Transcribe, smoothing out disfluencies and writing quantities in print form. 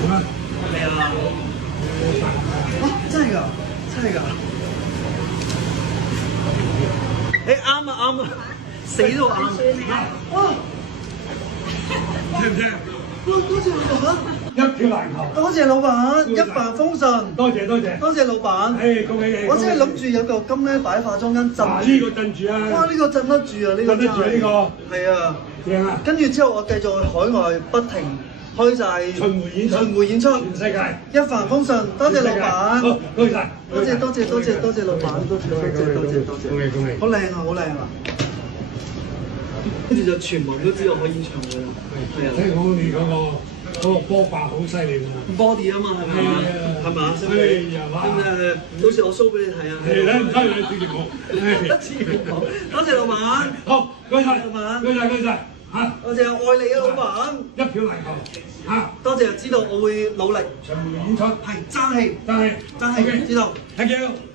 點啊？係啊！真係㗎，真係㗎！啱啊啱啊，死都啱！哇！聽唔聽？多謝老闆，一票難求。多謝老闆，一帆風順。多謝多謝。多謝老闆。誒，恭喜你！我真係諗住有嚿金咧擺化妝間鎮住。呢個鎮住啊！哇！呢個鎮得住啊！呢個鎮得住啊！呢個係啊。正啊！跟住之後，我繼續去海外不停開晒巡迴演出，全世界一帆風順。多謝老闆，好，多謝晒，多謝多謝多謝多謝老闆，多謝多謝多謝多謝，恭喜恭喜！好靚啊好靚啊！跟住就全部人都知我開演唱會啦，係啊！聽講你嗰個波霸好犀利喎 body 啊嘛係咪啊？係嘛？到時我 show 俾你睇啊！係啦，唔該你主節目，多謝老闆，好，多謝老闆，多謝多謝嚇，我淨係愛你啊老闆，一票難求嚇，多謝知道我會努力，巡迴演出係爭氣，但係爭氣，知道。Thank you。